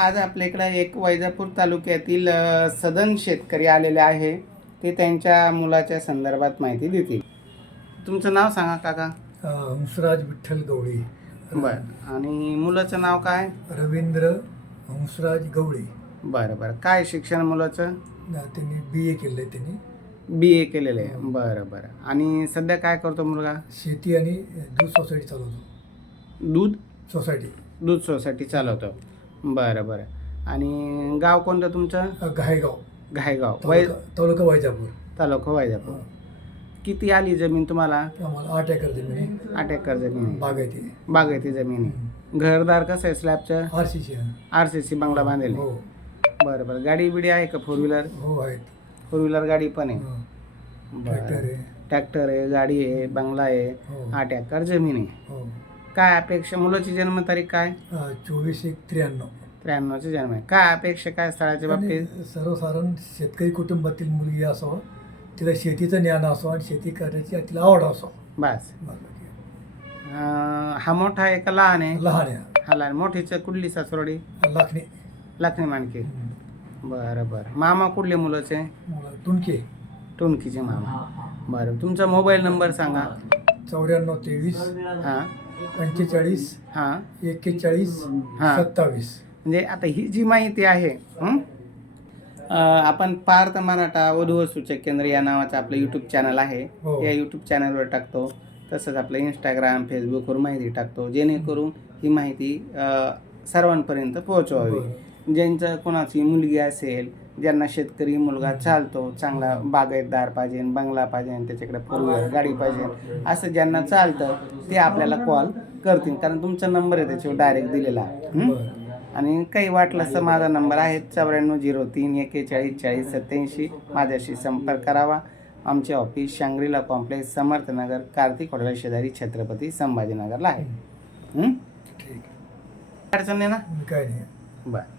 आज आपल्या इकडे एक वैजापूर तालुक्यातील सदन शेतकरी आलेले आहे. ते त्यांच्या मुलाच्या संदर्भात माहिती देतील. तुमचं नाव सांगा काका. हंसराज विठ्ठल गवळी. बरं. आणि मुलाचं नाव काय? रवींद्र हंसराज गवळी. बरं. काय शिक्षण मुलाचं? त्यांनी BA केलं आहे. त्यांनी BA केलेलं आहे. बरं. आणि सध्या काय करतो मुलगा? शेती आणि दूध सोसायटी चालवतो. दूध सोसायटी चालवतो. बरं. आणि गाव कोणतं तुमचं? घायगाव. तालुका वैजापूर. तालुका वैजापूर. किती आली जमीन तुम्हाला? आम्हाला 8 एकर जमीन आहे. 8 एकर जमीन आहे. बागायती जमीन आहे. घरदार कसं आहे? स्लॅबचं? RCC बंगला बांधेल. हो. बरं. गाडी बिडी आहे का? 4 व्हीलर? हो आहेत. 4 व्हीलर गाडी पण आहे. ट्रॅक्टर आहे, गाडी आहे, बंगला आहे. 8 एकर जमीन आहे. काय अपेक्षा? मुलाची जन्मतारीख काय? 24/1/93. जन्म आहे. काय अपेक्षा काय स्थळाच्या बाबतीत? सर्वसाधारण शेतकरी कुटुंबातील मुलगी असावं, तिला शेतीचं ज्ञान असावं आणि शेती करण्याची तिला आवड असावं. बस. हा मोठा आहे का लहान आहे? लहान आहे. हा लहान. मोठीचं कुठली सासवडी? लाखणी माणके. बरं. मामा कुठले मुलाचे? टुनकीचे मामा. बरं. तुमचा मोबाईल नंबर सांगा. 9423 हां 45 हां 41 हां 27. म्हणजे आता ही जी माहिती आहे, आपण पार्थ मराठा वधू सूचक केंद्र या नावाचं आपलं यूट्यूब चॅनल आहे. या यूट्यूब चॅनलवर टाकतो. तसंच आपलं इंस्टाग्राम, फेसबुकवर माहिती टाकतो, जेणेकरून ही माहिती सर्वांपर्यंत पोहोचवावी. ज्यांचं कोणाची मुलगी असेल, ज्यांना शेतकरी मुलगा चालतो, चांगला बागायतदार पाहिजे, बंगला पाहिजे, त्याच्याकडे 4 व्हीलर गाडी पाहिजे, असं ज्यांना चालतं ते आपल्याला कॉल करतील. कारण तुमचा नंबर आहे त्याच्यावर डायरेक्ट दिलेला. आणि काही वाटलं तर माझा नंबर आहे 9403 41 40 87. माझ्याशी संपर्क करावा. आमचे office Shangrila complex, Samarthnagar, Kartik hotel शेजारी, छत्रपती संभाजीनगरला आहे. ठीक. अडचण नाही ना? काय नाही. बरं.